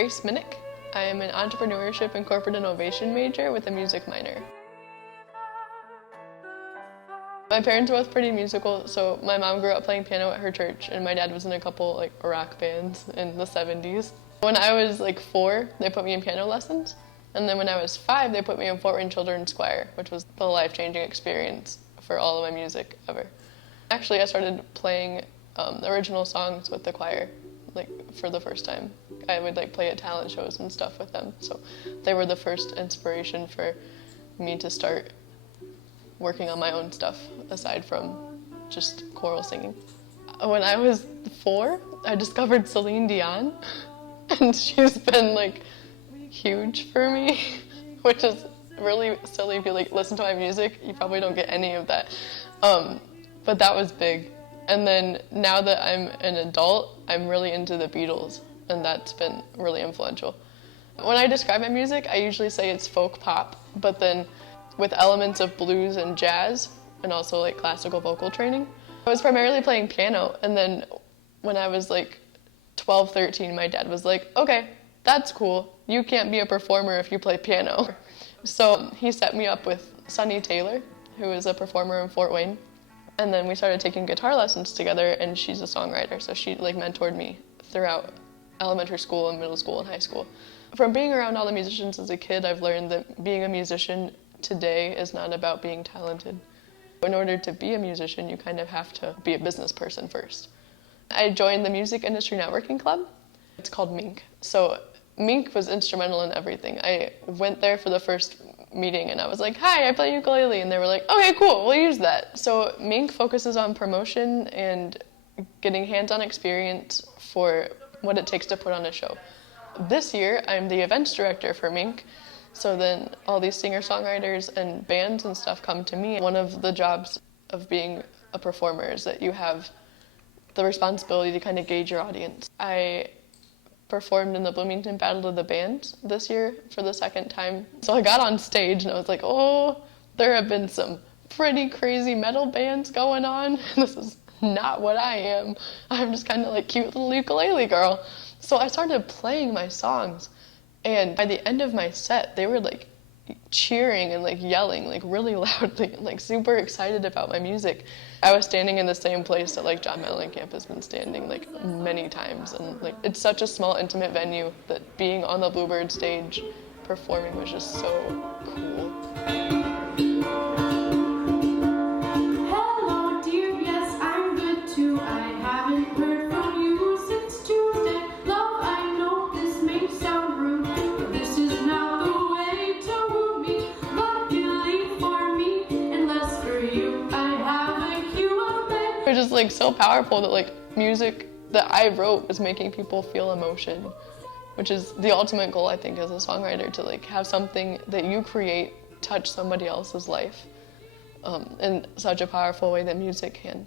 Grace Minnick. I am an entrepreneurship and corporate innovation major with a music minor. My parents are both pretty musical, so my mom grew up playing piano at her church, and my dad was in a couple rock bands in the 70s. When I was 4, they put me in piano lessons, and then when I was 5, they put me in Fort Wayne Children's Choir, which was the life-changing experience for all of my music ever. Actually, I started playing original songs with the choir, for the first time. I would play at talent shows and stuff with them, so they were the first inspiration for me to start working on my own stuff, aside from just choral singing. When I was 4, I discovered Celine Dion, and she's been huge for me, which is really silly. If you listen to my music, you probably don't get any of that. But that was big. And then now that I'm an adult, I'm really into the Beatles, and that's been really influential. When I describe my music, I usually say it's folk pop, but then with elements of blues and jazz, and also classical vocal training. I was primarily playing piano, and then when I was 12, 13, my dad was like, okay, that's cool. You can't be a performer if you play piano. So he set me up with Sunny Taylor, who is a performer in Fort Wayne. And then we started taking guitar lessons together, and she's a songwriter, so she mentored me throughout elementary school and middle school and high school. From being around all the musicians as a kid, I've learned that being a musician today is not about being talented. In order to be a musician, you kind of have to be a business person first. I joined the Music Industry Networking Club. It's called Mink. So Mink was instrumental in everything. I went there for the first meeting and I was like, hi, I play ukulele, and they were like, okay, cool, we'll use that. So Mink focuses on promotion and getting hands-on experience for what it takes to put on a show. This year, I'm the events director for Mink, so then all these singer-songwriters and bands and stuff come to me. One of the jobs of being a performer is that you have the responsibility to kind of gauge your audience. I performed in the Bloomington Battle of the Bands this year for the second time. So I got on stage and I was like, oh, there have been some pretty crazy metal bands going on. This is not what I am. I'm just kind of cute little ukulele girl. So I started playing my songs, and by the end of my set, they were cheering and yelling really loudly and super excited about my music. I was standing in the same place that John Mellencamp has been standing many times, and it's such a small, intimate venue that being on the Bluebird stage performing was just so cool. Hello dear, yes I'm good too. I haven't heard from you since Tuesday. Love, I know this may sound rude, but this is not the way to woo me. Luckily for me, and less for you, I have a cue of bed. It was just so powerful that music that I wrote was making people feel emotion, which is the ultimate goal, I think, as a songwriter, to have something that you create touch somebody else's life in such a powerful way that music can.